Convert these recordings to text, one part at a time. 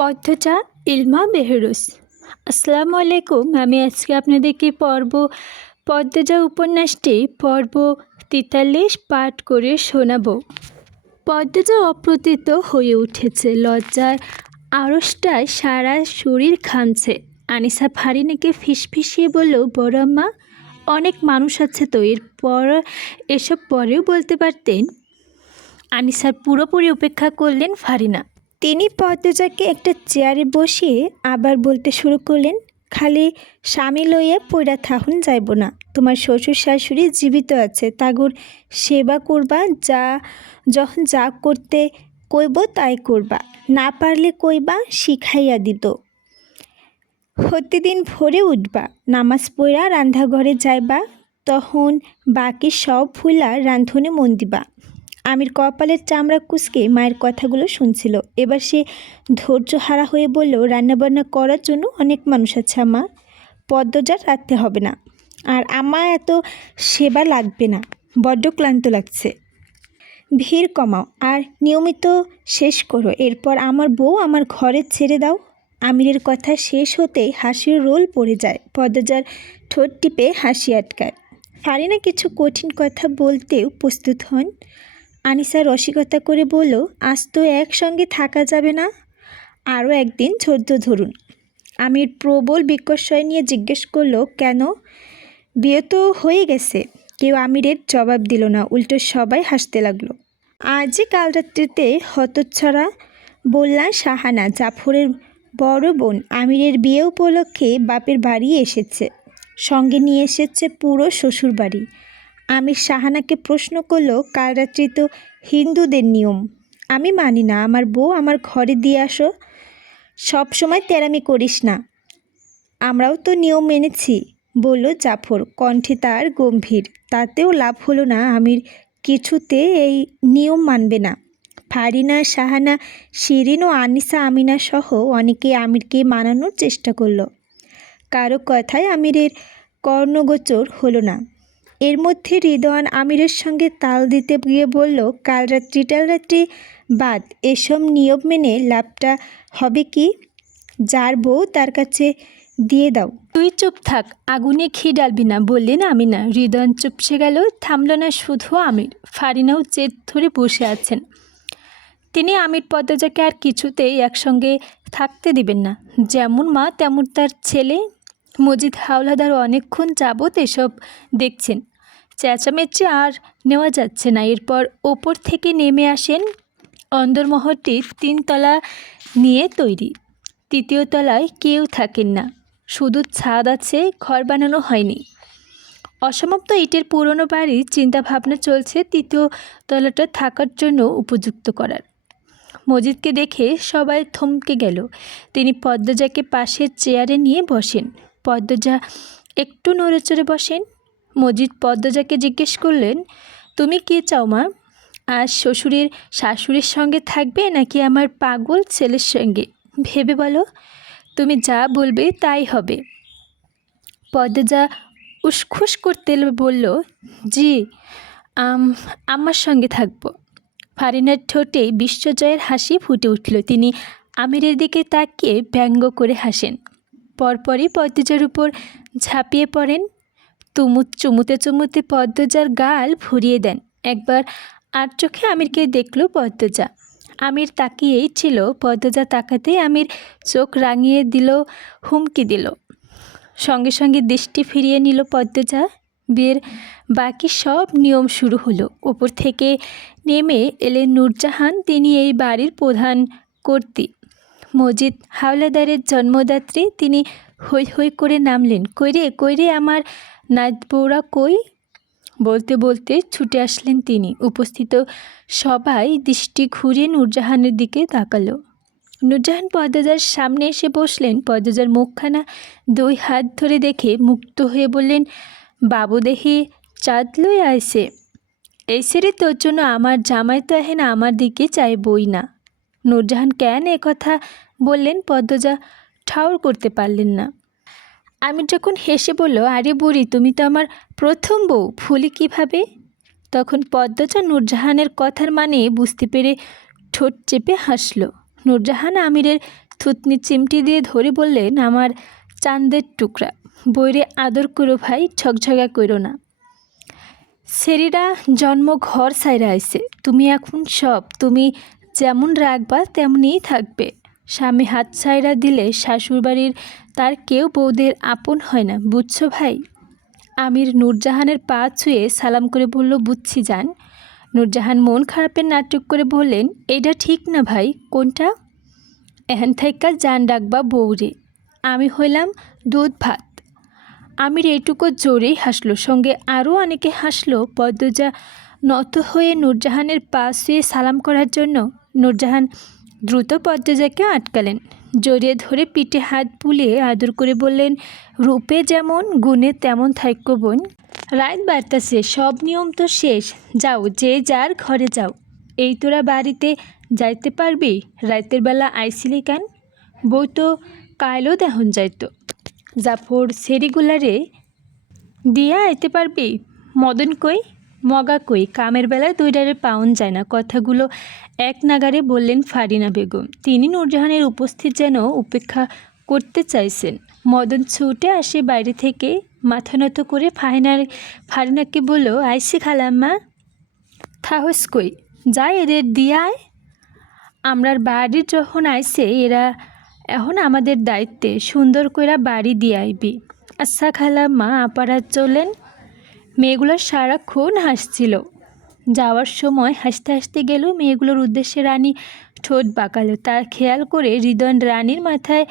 পদ্মজা ইলমা বেহরুজ। আসসালামু আলাইকুম। আমি আজকে আপনাদেরকে পদ্মজা উপন্যাসটি পর্ব ৪৩ পাঠ করে শোনাব। পদ্মজা অপ্রতিত হয়ে উঠেছে। লজ্জার আড়সটায় সারা শরীর ঘামছে। আনিসা ফারিনাকে ফিসফিসিয়ে বলল, বড় আম্মা, অনেক মানুষ আছে তো, এসব পরেও বলতে পারতেন। আনিসার পুরোপুরি উপেক্ষা করলেন ফারিনা। তিনি পদ্মজাকে একটা চেয়ারে বসিয়ে আবার বলতে শুরু করলেন, খালি স্বামী লইয়া পইরা থাকুন যাইব না। তোমার শ্বশুর শাশুড়ি জীবিত আছে, তাগুর সেবা করবা, যখন যা করতে কইব তাই করবা, না পারলে কইবা শিখাইয়া দিত। প্রতিদিন ভোরে উঠবা, নামাজ পড়া রান্নাঘরে যাইবা, তখন বাকি সব ভুলা রান্ধনে মন দিবা। আমির কপালের চামড়া কুঁচকে মায়ের কথাগুলো শুনছিল। এবার সে ধৈর্য হারা হয়ে বলল, রান্নাবান্না করার জন্য অনেক মানুষ আছে আম্মা, পদ্মজার রাখতে হবে না। আর আমার এত সেবা লাগবে না, বড্ড ক্লান্ত লাগছে। ভিড় কমাও আর নিয়মিত শেষ করো, এরপর আমার বউ আমার ঘরে ছেড়ে দাও। আমিরের কথা শেষ হতেই হাসির রোল পড়ে যায়। পদ্মজার ঠোঁট টিপে হাসি আটকায়। ফারিনা কিছু কঠিন কথা বলতেও প্রস্তুত হন। আনিসা রসিকতা করে বলল, আজ তো একসঙ্গে থাকা যাবে না, আরও একদিন ধৈর্য ধরুন। আমির প্রবল বিকর্ষয় নিয়ে জিজ্ঞেস করলো, কেন? বিয়ে তো হয়ে গেছে। কেউ আমিরের জবাব দিল না, উল্টো সবাই হাসতে লাগলো। আজই কাল রাত্রিতে হতচ্ছাড়া বললা শাহানা, জাফরের বড় বোন, আমিরের বিয়ে উপলক্ষে বাপের বাড়ি এসেছে, সঙ্গে নিয়ে এসেছে পুরো শ্বশুর বাড়ি। আমির শাহানাকে প্রশ্ন করলো, কাল রাত্রি তো হিন্দুদের নিয়ম, আমি মানি না, আমার বউ আমার ঘরে দিয়ে আসো। সব সময় তেরামি করিস না, আমরাও তো নিয়ম মেনেছি, বলল জাফর, কণ্ঠে তার গম্ভীর। তাতেও লাভ হলো না, আমির কিছুতে এই নিয়ম মানবে না। ফারিনা, শাহানা, শিরিন ও আনিসা, আমিনা সহ অনেকে আমিরকে মানানোর চেষ্টা করলো। কারো কথায় আমিরের কর্ণগোচর হলো না। এর মধ্যে রিদওয়ান আমিরের সঙ্গে তাল দিতে গিয়ে বলল, কাল রাত্রি বাদ, এসব নিয়ম মেনে লাভটা হবে কি? যার বউ তার কাছে দিয়ে দাও। তুই চুপ থাক, আগুনে ঘি ডালবি না, বললেন আমিনা। রিদওয়ান চুপসে গেল, থামল না শুধু আমির, ফারিনাও জেদ ধরে বসে আছেন। তিনি আমির পদ্মজাকে আর কিছুতেই একসঙ্গে থাকতে দিবেন না। যেমন মা তেমন তার ছেলে। মজিদ হাওলাদার অনেকক্ষণ যাবৎ এসব দেখছেন। চেঁচামেচি আর নেওয়া যাচ্ছে না। এরপর ওপর থেকে নেমে আসেন। অন্দরমহলটি ৩ তলা নিয়ে তৈরি। ৩য় তলায় কেউ থাকেন না, শুধু ছাদ আছে, ঘর বানানো হয়নি। অসমাপ্ত ইটের পুরনো বাড়ির চিন্তাভাবনা চলছে ৩য় তলাটা থাকার জন্য উপযুক্ত করার। মজিদকে দেখে সবাই থমকে গেল। তিনি পদ্মজাকে পাশের চেয়ারে নিয়ে বসেন। পদ্মজা একটু নড়েচড়ে বসেন। মজিদ পদ্মজাকে জিজ্ঞেস করলেন, তুমি কি চাও মা? আজ শাশুড়ির সঙ্গে থাকবে নাকি আমার পাগল ছেলের সঙ্গে? ভেবে বলো, তুমি যা বলবে তাই হবে। পদ্মজা উসখুস করতে বলল, জি, আমার সঙ্গে থাকবো। ফারিনার ঠোঁটে বিশ্বজয়ের হাসি ফুটে উঠল। তিনি আমিরের দিকে তাকিয়ে ব্যঙ্গ করে হাসেন। পরপরই পদ্মজার উপর ঝাঁপিয়ে পড়েন। চুমুতে চুমুতে পদ্মজার গাল ভরিয়ে দেন। একবার আর চোখে আমিরকে দেখল পদ্মজা। আমির তাকিয়েই ছিল। পদ্মজা তাকাতেই আমির চোখ রাঙিয়ে দিল, হুমকি দিল। সঙ্গে সঙ্গে দৃষ্টি ফিরিয়ে নিল পদ্মজা। বিয়ের বাকি সব নিয়ম শুরু হলো। ওপর থেকে নেমে এলেন নূরজাহান। তিনি এই বাড়ির প্রধান কর্ত্রী, মজিদ হাওলাদারের জন্মদাত্রী। তিনি হৈ হৈ করে নামলেন, কইরে আমার নাত বউরা কই? বলতে বলতে ছুটে আসলেন তিনি। উপস্থিত সবাই দৃষ্টি ঘুরিয়ে নূরজাহানের দিকে তাকালো। নূরজাহান পদ্মজার সামনে এসে বসলেন। পদ্মজার মুখখানা 2 হাত ধরে দেখে মুগ্ধ হয়ে বললেন, বাবু দেহি চাঁদ লই আইসে। এই সেরে তোর জন্য আমার জামাই তো এখন আমার দিকে চাইবই না। নূরজাহান কেন কথা বললেন পদ্মজা ঠাউর করতে পারলেন না। আমির যখন হেসে বলল, আরে বুড়ি, তুমি তো আমার প্রথম বউ, ভুলি কীভাবে? তখন পদ্মজা নূরজাহানের কথার মানে বুঝতে পেরে ঠোঁট চেপে হাসল। নূরজাহান আমিরের থুতনি চিমটি দিয়ে ধরে বললেন, আমার চাঁদের টুকরা, বইরে আদর করো ভাই, ঝকঝকা করো না। সেরিরা জন্ম ঘর সাইরা আইছে, তুমি এখন সব, তুমি যেমন রাখবা তেমনিই থাকবে। স্বামী হাত ছাইরা দিলে শ্বশুরবাড়ির তার কেউ বউদের আপন হয় না, বুঝছো ভাই? আমির নূরজাহানের পা ছুঁয়ে সালাম করে বলল, বুঝছি জান। নূরজাহান মন খারাপের নাটক করে বললেন, এইটা ঠিক না ভাই। কোনটা? এহেন থাইকা জান ডাকবা বউরে, আমি হইলাম দুধ ভাত। আমির এইটুকু জোরেই হাসলো, সঙ্গে আরও অনেকে হাসলো। পদ্মজা নত হয়ে নূরজাহানের পা ছুঁয়ে সালাম করার জন্য নূরজাহান দ্রুত পদ্মজাকে আটকালেন, জড়িয়ে ধরে পিঠে হাত বুলিয়ে আদর করে বললেন, রূপে যেমন গুণে তেমন থাইক্য বোন। রাত বাড়তাছে, সব নিয়ম তো শেষ, যাও যে যার ঘরে যাও। এই তোরা বাড়িতে যাইতে পারবি? রাতের বেলা আইসিলি কেন? বউ তো কাইলও দেহন যাইতো। জাফর সেরিগুলারে দিয়া আইতে পারবি? মদন কই, মগা কই, কামের বেলায় দুইটারে পাউন যায় না। কথাগুলো এক নাগারে বললেন ফারিনা বেগম। তিনি নূরজাহানের উপস্থিত যেন উপেক্ষা করতে চাইছেন। মদন ছুটে আসে বাইরে থেকে, মাথা নত করে ফারিনাকে বলল, আইসি খালাম্মা। থাহস কই, যাই এদের দিয়ায়। আমরার বাড়ির যখন আইসে এরা এখন আমাদের দায়িত্বে, সুন্দর কইরা বাড়ি দিয়ে আইবি। আচ্ছা খালাম্মা, আপারা চলেন। মেয়েগুলো সারাক্ষণ হাসছিল। যাওয়ার সময় হাসতে হাসতে গেল। মেয়েগুলোর উদ্দেশ্যে রানী ঠোঁট বাঁকালো। তা খেয়াল করে হৃদয় রানীর মাথায়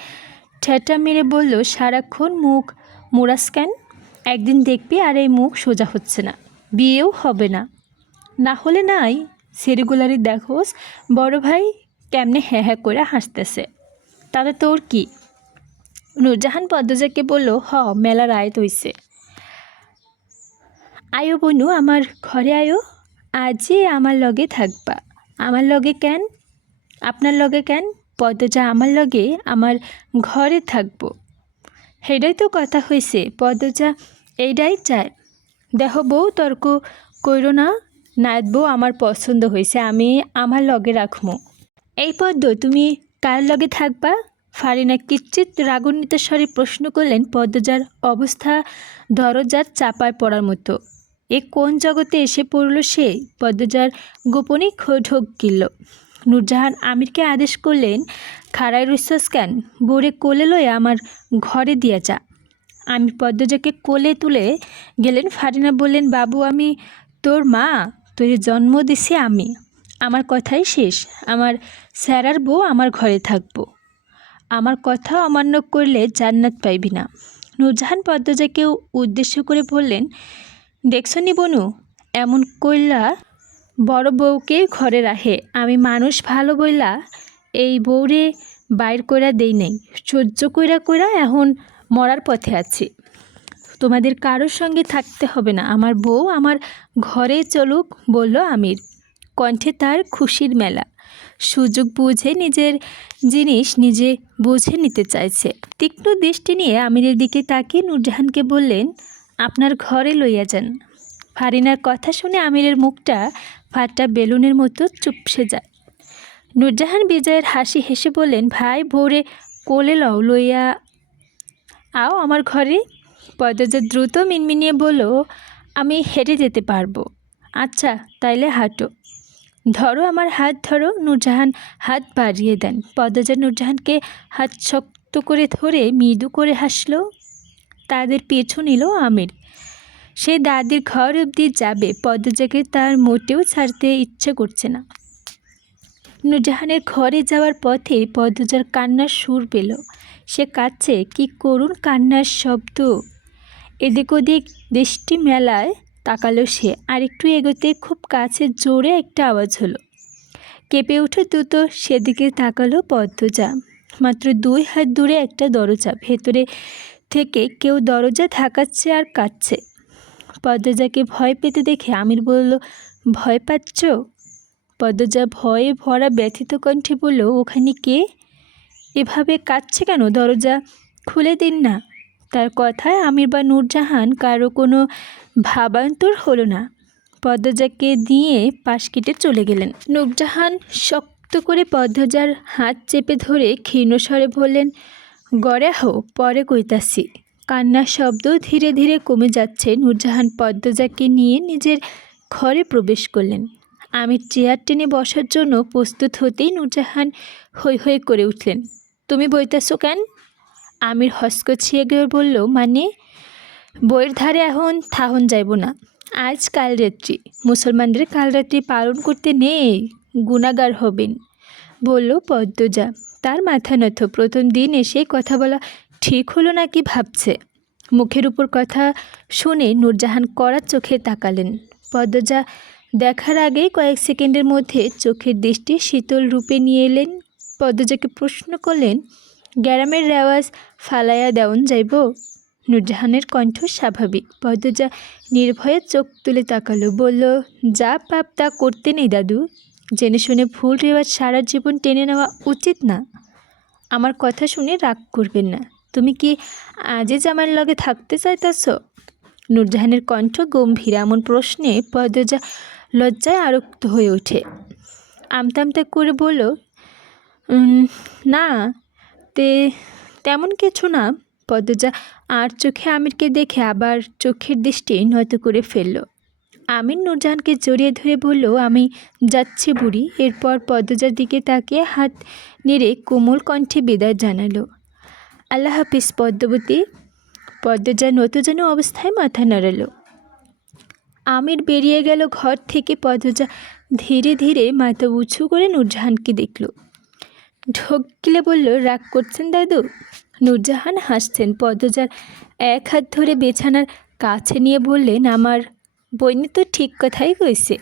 ঠেটা মেরে বলল, সারাক্ষণ মুখ মোড়াস কেন? একদিন দেখবি আর এই মুখ সোজা হচ্ছে না, বিয়েও হবে না। না হলে নাই। সেরিগুলারি দেখোস বড় ভাই কেমনে হ্যাঁ হ্যাঁ করে হাসতেছে, তাতে তোর কি? নূরজাহান পদ্মজাকে বলল, মেলা রায় হইছে। আয়ো বনু, আমার ঘরে আয়ো, আজই আমার লগে থাকবা। আমার লগে কেন? আপনার লগে কেন? পদ্মজা আমার লগে আমার ঘরে থাকবো। সেটাই তো কথা হয়েছে। পদ্মজা এইটাই চায়। দেহ বউ, তর্ক কইরো না। নায়ত বউ আমার পছন্দ হয়েছে, আমি আমার লগে রাখবো। এই পদ্ম, তুমি কার লগে থাকবা? ফারিনা কিচ্ছিত রাগান্বিত স্বরে প্রশ্ন করলেন। পদ্মজার অবস্থা দরজার চাপায় পড়ার মতো। এ কোন জগতে এসে পড়ল সে? পদ্মজার গোপনে ঢোক গিলল। নূরজাহান আমিরকে আদেশ করলেন, খাড়াই রইছস কেন? বোরে কোলে লয়ে আমার ঘরে দিয়া যা। আমির পদ্মজাকে কোলে তুলে গেলেন। ফারিনা বললেন, বাবু, আমি তোর মা, তোর জন্ম দিছি আমি। আমার কথাই শেষ। আমার স্যারার বউ আমার ঘরে থাকবো। আমার কথা অমান্য করলে জান্নাত পাইবি না। নূরজাহান পদ্মজাকে উদ্দেশ্য করে বললেন, দেখছো নি বনু, এমন কইলা বড় বউকে ঘরে রাখে। আমি মানুষ ভালো বইলা এই বউরে বাইর কইরা দেই নাই। সহ্য কইরা কইরা এখন মরার পথে আছি। তোমাদের কারোর সঙ্গে থাকতে হবে না, আমার বউ আমার ঘরে চলুক, বলল আমির। কণ্ঠে তার খুশির মেলা। সুযোগ বুঝে নিজের জিনিস নিজে বুঝে নিতে চাইছে। তীক্ষ্ণ দৃষ্টি নিয়ে আমিরের দিকে তাকিয়ে নূরজাহানকে বললেন, আপনার ঘরে লইয়া যান। ফারিনার কথা শুনে আমিরের মুখটা ফাটা বেলুনের মতো চুপসে যায়। নূরজাহান বিজয়ের হাসি হেসে বললেন, ভাই, ভোরে কোলে লইয়া আও আমার ঘরে। পদ্মজা দ্রুত মিনমিনিয়ে বলল, আমি হেঁটে যেতে পারবো। আচ্ছা, তাইলে হাঁটো। ধরো, আমার হাত ধরো। নূরজাহান হাত বাড়িয়ে দেন। পদ্মজা নূরজাহানকে হাত শক্ত করে ধরে মৃদু করে হাসলো। তাদের পিছু নিল আমির। সে দাদির ঘর অবধি যাবে। পদ্মজাকে তার মোটেও ছাড়তে ইচ্ছে করছে না। নূরজাহানের ঘরে যাওয়ার পথে পদ্মজার কান্নার সুর পেল। সে কাঁদছে, কি করুণ কান্নার শব্দ। এদিক ওদিক দৃষ্টি মেলায় তাকালো সে। আর একটু এগোতে খুব কাছে জোরে একটা আওয়াজ হলো। কেঁপে উঠে দ্রুত সেদিকে তাকালো পদ্মজা। মাত্র 2 হাত দূরে একটা দরজা। ভেতরে থেকে কেউ দরজা ধাকাচ্ছে আর কাঁদছে। পদ্মজাকে ভয় পেতে দেখে আমির বলল, ভয় পাচ্ছ? পদ্মজা ভয়ে ভরা ব্যথিত কণ্ঠে বলল, ওখানে কে? এভাবে কাঁদছে কেন? দরজা খুলে দিন না। তার কথায় আমির বা নূরজাহান কারো কোনো ভাবান্তর হলো না। পদ্মজাকে দিয়ে পাশ কেটে চলে গেলেন। নূরজাহান শক্ত শক্ত করে পদ্মজার হাত চেপে ধরে ক্ষীণ স্বরে বললেন, গড়ে হো, পরে কইতাছি। কান্নার শব্দ ধীরে ধীরে কমে যাচ্ছে। নূরজাহান পদ্মজাকে নিয়ে নিজের ঘরে প্রবেশ করলেন। আমির চেয়ার টেনে বসার জন্য প্রস্তুত হতেই নূরজাহান হৈ হৈ করে উঠলেন, তুমি বইতাছো কেন? আমির হসকছিয়ে গিয়ে বলল, মানে বইয়ের ধারে এখন থাহন যাইব না। আজ কাল রাত্রি, মুসলমানদের কাল রাত্রি পালন করতে নেই, গুনাগার হবেন, বলল পদ্মজা। তার মাথা নত। প্রথম দিন এসে কথা বলা ঠিক হলো না কি ভাবছে। মুখের উপর কথা শুনে নূরজাহান কড়া চোখে তাকালেন। পদ্মজা দেখার আগেই কয়েক সেকেন্ডের মধ্যে চোখের দৃষ্টি শীতল রূপে নিয়ে এলেন। পদ্মজাকে প্রশ্ন করলেন, গ্যারামের রেওয়াজ ফালাইয়া দেওন যাইব? নূরজাহানের কণ্ঠ স্বাভাবিক। পদ্মজা নির্ভয়ে চোখ তুলে তাকালো, বলল, যা পাপ তা করতে নেই দাদু। জেনে শুনে ভুল রেওয়াজ সারা জীবন টেনে নেওয়া উচিত না। আমার কথা শুনে রাগ করবেন না। তুমি কি আজই জামাইয়ের লগে থাকতে চাইতেছ? নূরজাহানের কণ্ঠ গম্ভীর। এমন প্রশ্নে পদ্মজা লজ্জায় আরক্ত হয়ে ওঠে। আমতা আমতা করে বলল, না, তেমন কিছু না। পদ্মজা আর চোখে আমিরকে দেখে আবার চোখের দৃষ্টি নত করে ফেলল। আমির নূরজাহানকে জড়িয়ে ধরে বলল, আমি যাচ্ছি বুড়ি। এরপর পদ্মজার দিকে তাকিয়ে হাত নেড়ে কোমল কণ্ঠে বিদায় জানালো, আল্লাহ হাফিজ পদ্মবতী। পদ্মজা নতজানু অবস্থায় মাথা নাড়াল। আমির বেরিয়ে গেল ঘর থেকে। পদ্মজা ধীরে ধীরে মাথা উঁচু করে নূরজাহানকে দেখল। ঢোক গিলে বলল, রাগ করছেন দাদু? নূরজাহান হাসছেন। পদ্মজার এক হাত ধরে বিছানার কাছে নিয়ে বললেন, আমার বইনি তো ঠিক কথাই কইছে,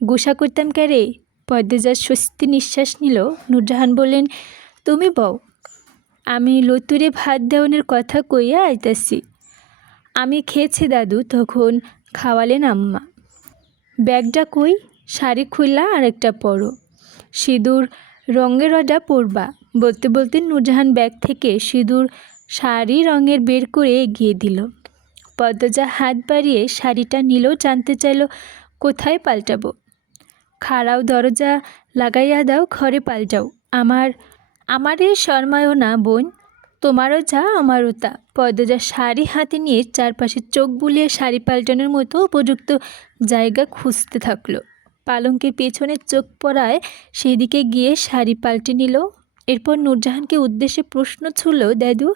গুসা করতাম ক্যারে। পদ্মজার স্বস্তি নিঃশ্বাস নিল। নূরজাহান বললেন, তুমি বও, আমি লতুরে ভাত দেওয়ানের কথা কইয়া আইতাছি। আমি খেয়েছি দাদু, তখন খাওয়ালেন আম্মা। ব্যাগটা কই? শাড়ি খুললা আর একটা পরো, সিঁদুর রঙের অডা পরবা। বলতে বলতে নূরজাহান ব্যাগ থেকে সিঁদুর শাড়ি রঙের বের করে এগিয়ে দিল। পদ্মজা হাত বাড়িয়ে শাড়িটা নিল। জানতে চাইল, কোথায় পাল্টাবো? খাড়াও, দরজা লাগাইয়া দাও, ঘরে পাল্টাও। আমারে শর্মায়ও না বোন, তোমারও যা আমারও তা। পদ্মজা শাড়ি হাতে নিয়ে চারপাশে চোখ বুলিয়ে শাড়ি পাল্টানোর মতো উপযুক্ত জায়গা খুঁজতে থাকলো। পালঙ্কের পেছনে চোখ পড়ায় সেই দিকে গিয়ে শাড়ি পাল্টে নিল। এরপর নূরজাহানকে উদ্দেশ্যে প্রশ্ন ছুড়ল, দাদু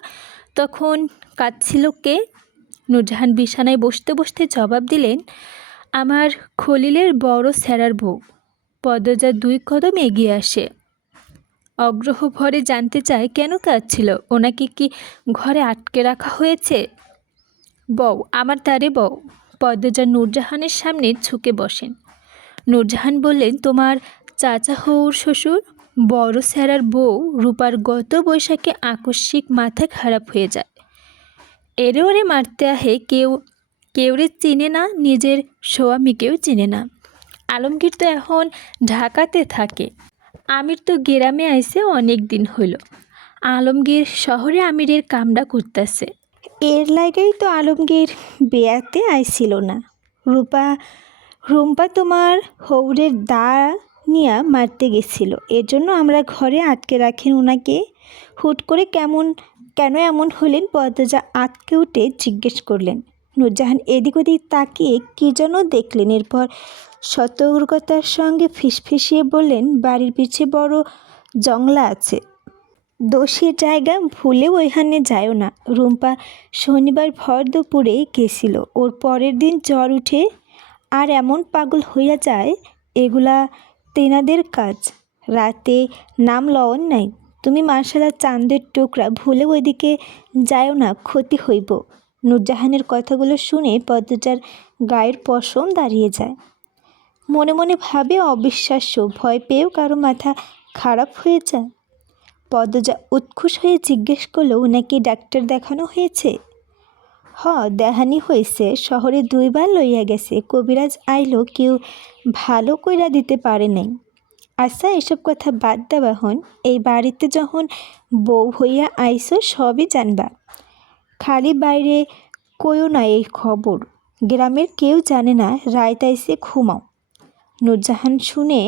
তখন কাঁদছিল কে? নূরজাহান বিছানায় বসতে বসতে জবাব দিলেন, আমার খলিলের বড় স্যারার বউ। পদ্মজা 2 কদম এগিয়ে আসে। অগ্রহ ভরে জানতে চায়, কেন কাঁদছিল? ওনাকে কি ঘরে আটকে রাখা হয়েছে? বউ, আমার দ্বারে বউ। পদ্মজা নূরজাহানের সামনে ঝুঁকে বসেন। নূরজাহান বললেন, তোমার চাচা হউর শ্বশুর বড় স্যারার বউ রূপার গত বৈশাখে আকস্মিক মাথা খারাপ হয়ে যায়। এরে ওরে মারতে আহে, কেউরে চিনে না, নিজের স্বামীকেও চিনে না। আলমগীর তো এখন ঢাকাতে থাকে, আমির তো গ্রামে আইসে অনেক দিন হইল। আলমগীর শহরে আমিরের কামড়া করতেছে। এর লাগাই তো আলমগীর বেয়াতে আইছিল না। রুম্পা তোমার হৌরের দা নিয়া মারতে গেছিল, এজন্য আমরা ঘরে আটকে রাখেন ওনাকে। হুট করে কেন এমন হলেন? পদ্মজা আটকে উঠে জিজ্ঞেস করলেন। নূরজাহান এদিক ওদিক তাকিয়ে কী যেন দেখলেন। এরপর সতর্কতার সঙ্গে ফিসফিসিয়ে বললেন, বাড়ির পিছে বড় জংলা আছে, দোষীর জায়গা ভুলেও ওইখানে যায়ও না। রুম্পা শনিবার ভর দুপুরে গেছিল, ওর পরের দিন জ্বর উঠে আর এমন পাগল হইয়া যায়। এগুলা তেনাদের কাজ, রাতে নাম লওন নাই। তুমি মার্শালা চাঁদের টুকরা, ভুলে ওইদিকে যায়ও না, ক্ষতি হইব। নূরজাহানের কথাগুলো শুনে পদ্মজার গায়ের পশম দাঁড়িয়ে যায়। মনে মনে ভাবে, অবিশ্বাস্য, ভয় পেয়েও কারো মাথা খারাপ হয়ে যায়। পদ্মজা উৎখুশ হয়ে জিজ্ঞেস করলো, ওনাকে ডাক্তার দেখানো হয়েছে? দেহানি হয়েছে, শহরে 2 বার লইয়া গেছে, কবিরাজ আইলো, কেউ ভালো কইরা দিতে পারে নাই। আচ্ছা, এসব কথা বাদ দেওয়া হন, এই বাড়িতে যখন বউ হইয়া আইসো সবই জানবা, খালি বাইরে কইও না এই খবর, গ্রামের কেউ জানে না। রায় তাইসে ঘুমাও। নূরজাহান শুনে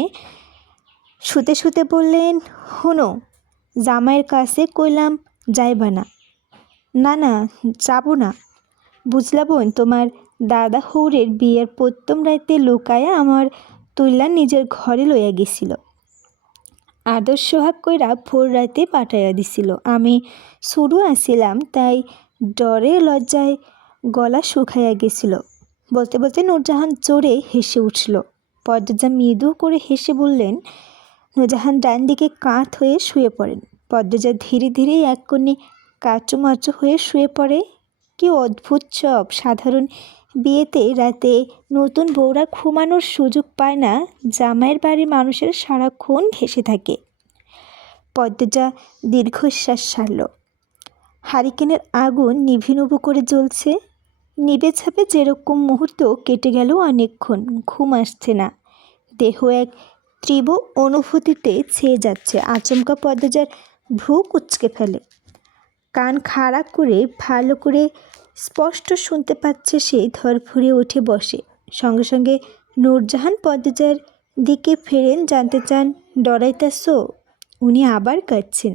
শুতে শুতে বললেন, হুনো জামাইয়ের কাছে কইলাম যাইবা না। না না যাব না। বুঝলা বোন, তোমার দাদা হৌরের বিয়ের প্রথম রাইতে লুকায়া আমার তুইলা নিজের ঘরে লইয়া গেছিল। আদর সোহাগ কইরা ভোর রাতে পাঠাইয়া দিছিল। আমি শুরু আসিলাম, তাই ডরে লজ্জায় গলা শুকাইয়া গেছিল। বলতে বলতে নূরজাহান জোরে হেসে উঠল। পদ্মজা মৃদু করে হেসে বললেন। নূরজাহান ডান দিকে কাত হয়ে শুয়ে পড়েন। পদ্মজা ধীরে ধীরে এক কোণে কাচুমাচু হয়ে শুয়ে পড়ে। কি অদ্ভুত সব! সাধারণ বিয়েতে রাতে নতুন বউরা ঘুমানোর সুযোগ পায় না, জামাইয়ের বাড়ির মানুষের সারাক্ষণ ঘেঁষে থাকে। পদ্মজা দীর্ঘশ্বাস ছাড়ল। হারিকেনের আগুন নিভু নিভু করে জ্বলছে। নিভে ছাপে যেরকম মুহূর্ত কেটে গেল অনেকক্ষণ। ঘুম আসছে না। দেহ এক তীব্র অনুভূতিতে ছেয়ে যাচ্ছে। আচমকা পদ্মজার ভ্রু কুঁচকে ফেলে। কান খাড়া করে ভালো করে স্পষ্ট শুনতে পাচ্ছে সে। ধরফড়িয়ে উঠে বসে। সঙ্গে সঙ্গে নূরজাহান পদ্মজার দিকে ফেরেন, জানতে চান, ডরাইতাছ? উনি আবার কাঁদছেন।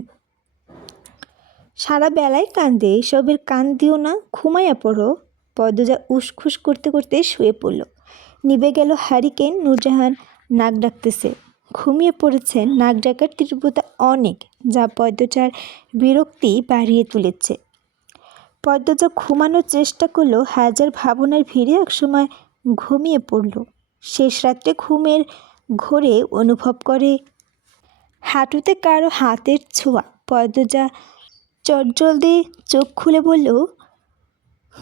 সারা বেলায় কান্দে, এসবের কান দিও না, ঘুমাইয়া পড়ো। পদ্মজা উসখুস করতে করতে শুয়ে পড়ল। নিভে গেল হারিকেন। নূরজাহান নাক ডাকতেছে। ঘুমিয়ে পড়েছেন। নাক ডাকার তীব্রতা অনেক, যা পদ্মজার বিরক্তি বাড়িয়ে তুলেছে। পদ্মজা ঘুমানোর চেষ্টা করলো। হাজার ভাবনার ভিড়ে একসময় ঘুমিয়ে পড়ল। শেষ রাত্রে ঘুমের ঘোরে অনুভব করে হাঁটুতে কারো হাতের ছোঁয়া। পদ্মজা চটজলদি চোখ খুলে বলল,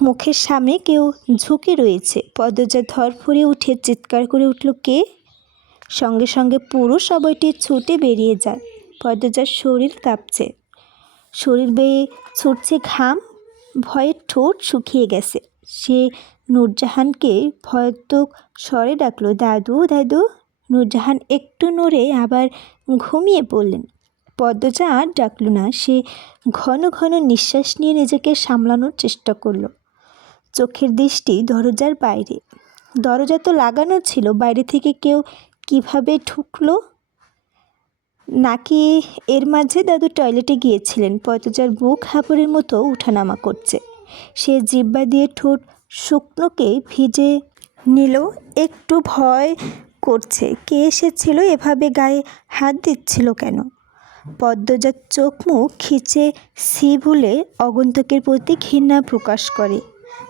মুখের সামনে কেউ ঝুঁকে রয়েছে। পদ্মজা ধরফড়িয়ে উঠে চিৎকার করে উঠল, কে? সঙ্গে সঙ্গে পুরো সবাইটি ছুটে বেরিয়ে যায়। পদ্মজার শরীর কাঁপছে, শরীর বেয়ে ছুটছে ঘাম। ভয়ে ঠোঁট শুকিয়ে গেছে। সে নূরজাহানকে ভয়াত্মক স্বরে ডাকলো, দাদু দাদু। নূরজাহান একটু নড়ে আবার ঘুমিয়ে পড়লেন। পদ্মজা আর ডাকল না। সে ঘন ঘন নিঃশ্বাস নিয়ে নিজেকে সামলানোর চেষ্টা করল। চোখের দৃষ্টি দরজার বাইরে। দরজা তো লাগানো ছিল, বাইরে থেকে কেউ কিভাবে ঢুকলো? নাকি এর মাঝে দাদু টয়লেটে গিয়েছিলেন? পদ্মজার বুক হাঁপারের মতো উঠানামা করছে। সে জিহ্বা দিয়ে ঠোঁট শুকনোকে ভিজে নিল। একটু ভয় করছে। কে এসেছিল? এভাবে গায়ে হাত দিচ্ছিল কেন? পদ্মজার চোখ মুখ খিচে সি ভুলে আগন্তুকের প্রতি ঘৃণা প্রকাশ করে।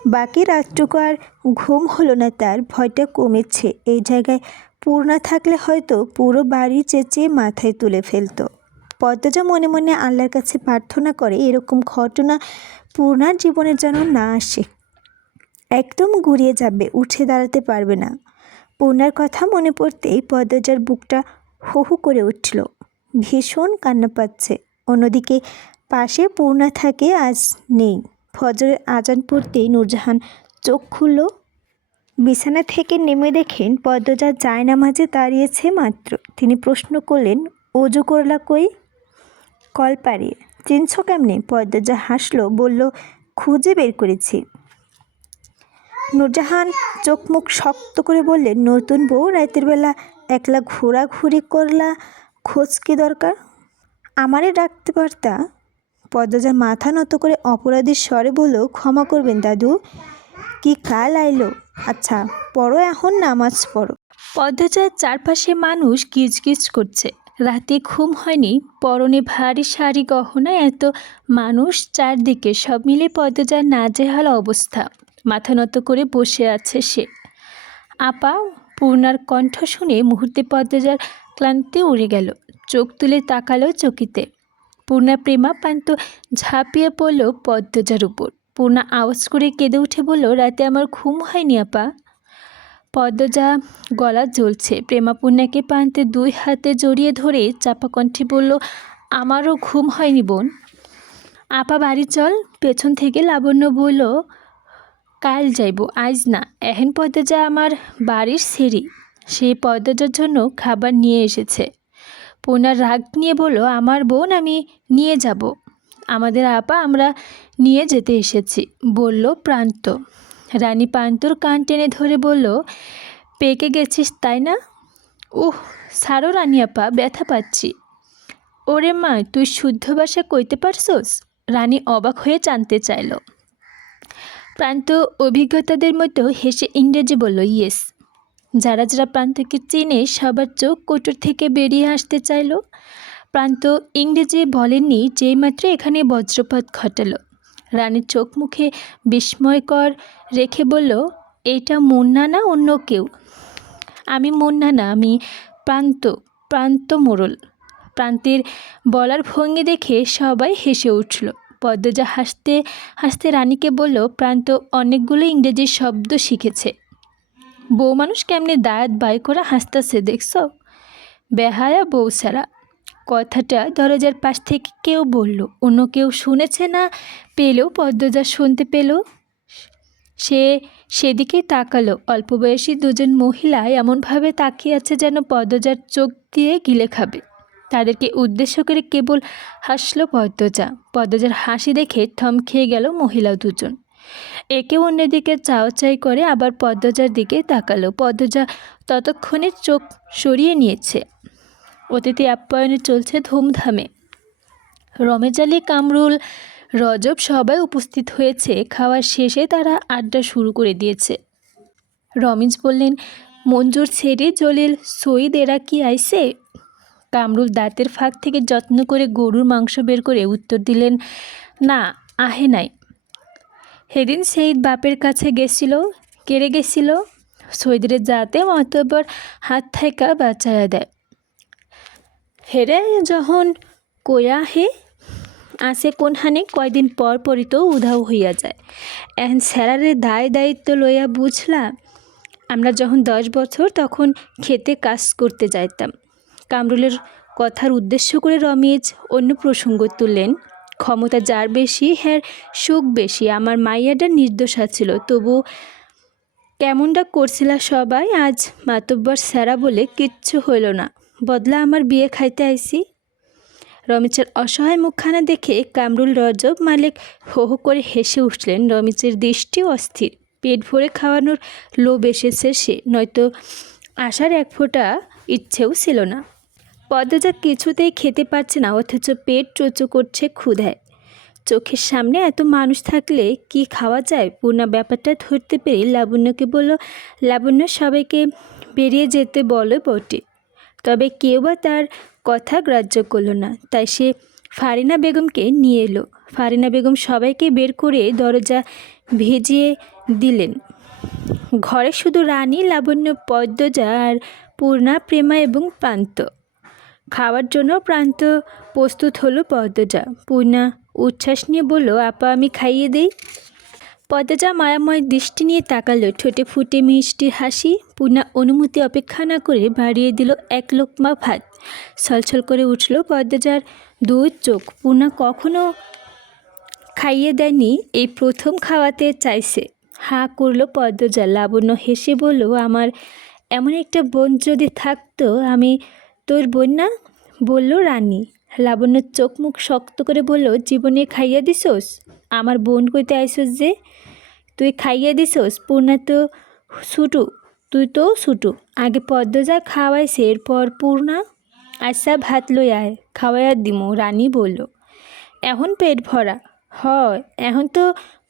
বাকি রাতটুকু আর ঘুম হলো না তার। ভয়টা কমেছে। এই জায়গায় পূর্ণা থাকলে হয়তো পুরো বাড়ি চেঁচিয়ে মাথায় তুলে ফেলত। পদ্মজা মনে মনে আল্লাহর কাছে প্রার্থনা করে এরকম ঘটনা পূর্ণার জীবনের যেন না আসে। একদম গুড়িয়ে যাবে, উঠে দাঁড়াতে পারবে না। পূর্ণার কথা মনে পড়তেই পদ্মজার বুকটা হু হু করে উঠল। ভীষণ কান্না পাচ্ছে। অন্যদিকে পাশে পূর্ণা থাকে, আজ নেই। ফজরের আজান পড়তেই নূরজাহান চোখ খুলল। বিছানা থেকে নেমে দেখেন পদ্মজা জায়নামাজে দাঁড়িয়েছে মাত্র। তিনি প্রশ্ন করলেন, অজু করলা কই? কলপারে। চিনছ কেমনে? পদ্মজা হাসলো, বলল, খুঁজে বের করেছি। নূরজাহান চোখ মুখ শক্ত করে বললেন, নতুন বউ রাতের বেলা একলা ঘোরাঘুরি করলা, খোঁজ কি দরকার? আমারে ডাকতে পারতা। পদ্মজা মাথা নত করে অপরাধীর স্বরে বলল, ক্ষমা করবেন দাদু। কি কাল আইলো? আচ্ছা পড়ো, এখন নামাজ পড়ো। পদ্মজার চারপাশে মানুষ কিচকিচ করছে। রাতে ঘুম হয়নি। পরনে ভারী শাড়ি, গহনা, এত মানুষ চারদিকে, সব মিলে পদ্মজার নাজেহাল অবস্থা। মাথা নত করে বসে আছে সে। আপা। পূর্ণার কণ্ঠ শুনে মুহূর্তে পদ্মজার ক্লান্তি উড়ে গেল। চোখ তুলে তাকালো চকিতে। পূর্ণা প্রেমাপান্ত ঝাঁপিয়ে পড়ল পদ্মজার উপর। পূর্ণা আওয়াজ করে কেঁদে উঠে বলল, রাতে আমার ঘুম হয়নি আপা। পদ্মজা গলা জ্বলছে। প্রেমা পূর্ণাকে প্রান্তে দুই হাতে জড়িয়ে ধরে চাপা কণ্ঠে বলল, আমারও ঘুম হয়নি বোন। আপা বাড়ি চল। পেছন থেকে লাবণ্য বলল, কাল যাইব, আজ না। এখন পদ্মজা আমার বাড়ির সিঁড়ি। সে পদ্মজার জন্য খাবার নিয়ে এসেছে। পূর্ণার রাগ নিয়ে বলল, আমার বোন, আমি নিয়ে যাব। আমাদের আপা, আমরা নিয়ে যেতে এসেছি, বলল প্রান্ত। রানী পান্তুর কান টেনে ধরে বলল, পেকে গেছিস তাই না? উহ, সারো রানী আপা, ব্যথা পাচ্ছি। ওরে মা, তুই শুদ্ধ ভাষা কইতে পারছস? রানী অবাক হয়ে জানতে চাইল। প্রান্ত অভিজ্ঞতাদের মতো হেসে ইংরেজি বলল, ইয়েস। যারা যারা প্রান্তকে চিনে সবার চোখ কোটর থেকে বেরিয়ে আসতে চাইল। প্রান্ত ইংরেজি বলেননি, যেই মাত্র এখানে বজ্রপাত ঘটালো। রানীর চোখ মুখে বিস্ময়কর রেখে বলল, এটা মুন্না না অন্য কেউ? আমি মুন্না না, আমি প্রান্ত, প্রান্ত মোড়ল। প্রান্তের বলার ভঙ্গি দেখে সবাই হেসে উঠল। পদ্মজা হাসতে হাসতে রানীকে বলল, প্রান্ত অনেকগুলো ইংরেজি শব্দ শিখেছে। বউ মানুষ কেমনে দাঁত বাই করে হাসতেছে দেখছ? বেহায়া বউ সারা। কথাটা দরজার পাশ থেকে কেউ বলল। অন্য কেউ শুনেছে না পেলেও পদ্মজা শুনতে পেল। সে সেদিকেই তাকালো। অল্প বয়সী দুজন মহিলা এমনভাবে তাকিয়ে আছে যেন পদ্মজার চোখ দিয়ে গিলে খাবে। তাদেরকে উদ্দেশ্য করে কেবল হাসলো পদ্মজা। পদ্মজার হাসি দেখে থম খেয়ে গেল মহিলা দুজন। একে অন্যের দিকে চাওয়াচাই করে আবার পদ্মজার দিকে তাকালো। পদ্মজা ততক্ষণে চোখ সরিয়ে নিয়েছে। অতিথি আপ্যায়নে চলছে ধুমধামে। রমেশ আলী, কামরুল, রজব সবাই উপস্থিত হয়েছে। খাওয়ার শেষে তারা আড্ডা শুরু করে দিয়েছে। রমেশ বললেন, মঞ্জুর ছেড়ে জলিল, সঈদ এরা কি আইছে? কামরুল দাঁতের ফাঁক থেকে যত্ন করে গরুর মাংস বের করে উত্তর দিলেন, না, আহে নাই। সেদিন সঈদ বাপের কাছে গেছিল, কেড়ে গেছিল। সঈদের যাতে মাতব্বর হাত থাইকা বাঁচাইয়া দেয়। হেরে যখন কয়া হে আসে কোনখানে কয়দিন পর পরই তো উধাও হইয়া যায়। এখন স্যারারে দায় দায়িত্ব লইয়া বুঝলা। আমরা যখন 10 বছর তখন খেতে কাজ করতে যাইতাম। কামরুলের কথার উদ্দেশ্য করে রমেশ অন্য প্রসঙ্গ তুললেন। ক্ষমতা যার বেশি হ্যার সুখ বেশি। আমার মাইয়াটা নির্দোষা ছিল, তবু কেমনটা করছিলা সবাই। আজ মাতব্বর স্যারা বলে কিচ্ছু হইল না, বদলা আমার বিয়ে খাইতে আইসি। রমেশের অসহায় মুখখানা দেখে কামরুল, রজব, মালিক হো হো করে হেসে উঠলেন। রমেশের দৃষ্টি অস্থির। পেট ভরে খাওয়ানোর লোভ এসেছে সে, নয়তো আসার এক ফোঁটা ইচ্ছেও ছিল না। পদ্মজা কিছুতেই খেতে পারছে না, অথচ পেট চোচো করছে ক্ষুধায়। চোখের সামনে এত মানুষ থাকলে কি খাওয়া যায়? পূর্ণা ব্যাপারটা ধরতে পেরে লাবণ্যকে বলল, লাবণ্য, সবাইকে বেরিয়ে যেতে বলো বটে। তবে কেউ বা তার কথা গ্রাহ্য করল না। তাই সে ফারিনা বেগমকে নিয়ে এলো। ফারিনা বেগম সবাইকে বের করে দরজা ভেজিয়ে দিলেন। ঘরে শুধু রানী, লাবণ্য, পদ্মজা আর পূর্ণা, প্রেমা এবং প্রান্ত। খাওয়ার জন্য প্রান্ত প্রস্তুত হলো। পদ্মজা, পূর্ণা উচ্ছ্বাস নিয়ে বলল, আপা আমি খাইয়ে দিই। পদ্মজা মায়াময় দৃষ্টি নিয়ে তাকালো। ঠোঁটে ফুটে মিষ্টির হাসি। পূর্ণা অনুমতি অপেক্ষা না করে বাড়িয়ে দিল এক লোকমা ভাত। ছলছল করে উঠল পদ্মজার দুই চোখ। পূর্ণা কখনো খাইয়ে দেয়নি, এই প্রথম খাওয়াতে চাইছে। হাঁ করলো পদ্মজা। লাবণ্য হেসে বলল, আমার এমন একটা বোন যদি থাকতো। আমি তোর বোন না? বলল রানী। লাবণ্য চোখ মুখ শক্ত করে বলল, জীবনে খাইয়া দিছোস? আমার বোন কইতে আইসোস যে? তুই খাইয়া দিছোস? পূর্ণা তো ছুটু, তুই তো ছুটু। আগে পদ্মজা খাওয়াইছে, এরপর পূর্ণা। আচ্ছা ভাত লই আয়, খাওয়াইয়া দিমু। রানী বলল, এখন পেট ভরা? হয়, এখন তো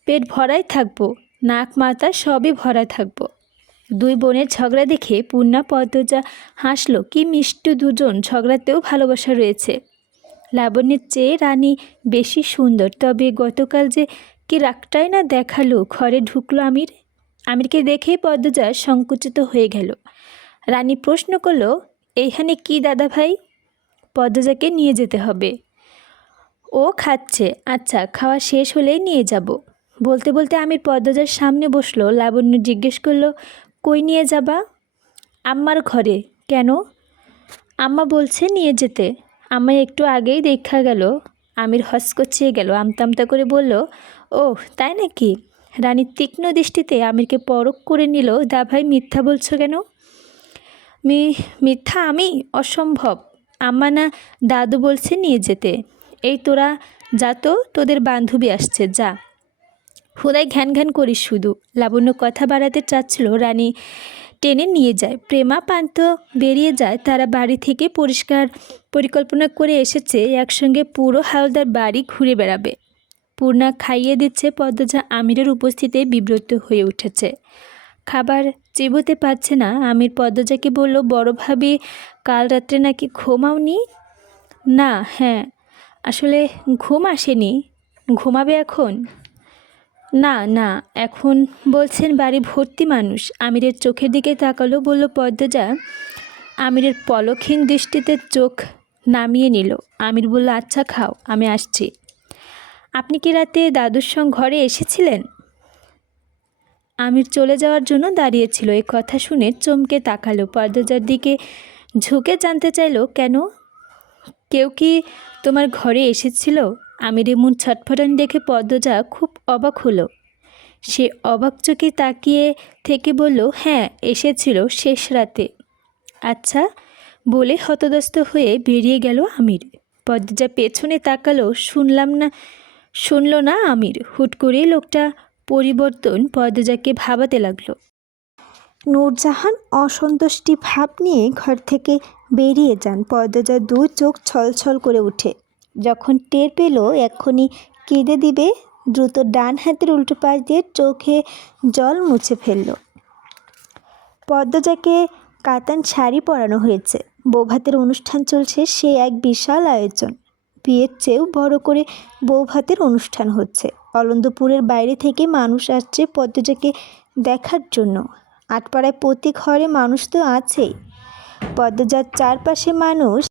পেট ভরাই থাকবো, নাক মাথা সবই ভরা থাকবো। দুই বোনের ঝগড়া দেখে পূর্ণা, পদ্মজা হাসলো। কি মিষ্টি দুজন, ঝগড়াতেও ভালোবাসা রয়েছে। লাবণ্যের চেয়ে রানী বেশি সুন্দর। তবে গতকাল যে কি রাগটাই না দেখালো। ঘরে ঢুকলো আমিরকে দেখেই পদ্মজা সংকুচিত হয়ে গেল। রানী প্রশ্ন করলো, এইখানে কি দাদা ভাই? পদ্মজাকে নিয়ে যেতে হবে। ও খাচ্ছে। আচ্ছা, খাওয়া শেষ হলেই নিয়ে যাব। বলতে বলতে আমির পদ্মজার সামনে বসলো। লাবণ্য জিজ্ঞেস করলো, কই নিয়ে যাবা? আম্মার ঘরে। কেন? আম্মা বলছে নিয়ে যেতে। আম্মা একটু আগেই দেখা গেল। আমির হসকচিয়ে গেল। আমতা আমতা করে বলল, ও তাই নাকি? রানীর তীক্ষ্ণ দৃষ্টিতে আমিরকে পরখ করে নিল। দা ভাই, মিথ্যা বলছো কেন? মিথ্যা আমি? অসম্ভব। আম্মা না দাদু বলছে নিয়ে যেতে। এই তোরা যা তো, তোদের বান্ধবী আসছে, যা। হুদাই ঘ্যান ঘ্যান করিস শুধু। লাবণ্য কথা বাড়াতে চাচ্ছিল। রানী টেনে নিয়ে যায়। প্রেমা পান্থ বেরিয়ে যায়। তারা বাড়ি থেকে পরিকল্পনা করে এসেছে একসঙ্গে পুরো হালদার বাড়ি ঘুরে বেড়াবে। পূর্ণা খাইয়ে দিচ্ছে। পদ্মজা আমিরের উপস্থিতিতে বিব্রত হয়ে উঠেছে। খাবার চিবোতে পারছে না। আমির পদ্মজাকে বলল, বড় ভাবি কাল রাত্রে নাকি ঘুমাওনি? না, হ্যাঁ, আসলে ঘুম আসেনি। ঘুমাবে এখন? না না, এখন বলছেন বাড়ি ভর্তি মানুষ। আমিরের চোখের দিকে তাকালো, বলল পদ্মজা। আমিরের পলকহীন দৃষ্টিতে চোখ নামিয়ে নিল। আমির বলল, আচ্ছা খাও, আমি আসছি। আপনি কি রাতে দাদুর সঙ্গে ঘরে এসেছিলেন? আমির চলে যাওয়ার জন্য দাঁড়িয়েছিল। এই কথা শুনে চমকে তাকালো। পদ্মজার দিকে ঝুঁকে জানতে চাইল, কেন? কেউ কি তোমার ঘরে এসেছিল? আমিরের মন ছটফটানি দেখে পদ্মজা খুব অবাক হলো। সে অবাক চোখে তাকিয়ে থেকে বলল, হ্যাঁ এসেছিল শেষ রাতে। আচ্ছা, বলে হতদস্ত হয়ে বেরিয়ে গেল আমির। পদ্মজা পেছনে তাকালো। শুনল না আমির। হুট করে লোকটা পরিবর্তন পদ্মজাকে ভাবাতে লাগলো। নূরজাহান অসন্তুষ্টি ভাব নিয়ে ঘর থেকে বেরিয়ে যান। পদ্মজার দু চোখ ছলছল করে ওঠে। যখন টের পেল এক্ষুনি কেঁদে দিবে, দ্রুত ডান হাতের উল্টো পাশ দিয়ে চোখে জল মুছে ফেলল। পদ্মজাকে কাতান শাড়ি পরানো হয়েছে। বৌভাতের অনুষ্ঠান চলছে। সে এক বিশাল আয়োজন। বিয়ের চেয়েও বড় করে বৌভাতের অনুষ্ঠান হচ্ছে। অলন্দপুরের বাইরে থেকে মানুষ আসছে পদ্মজাকে দেখার জন্য। আটপাড়ায় প্রতি ঘরে মানুষ তো আছেই। পদ্মজার চারপাশে মানুষ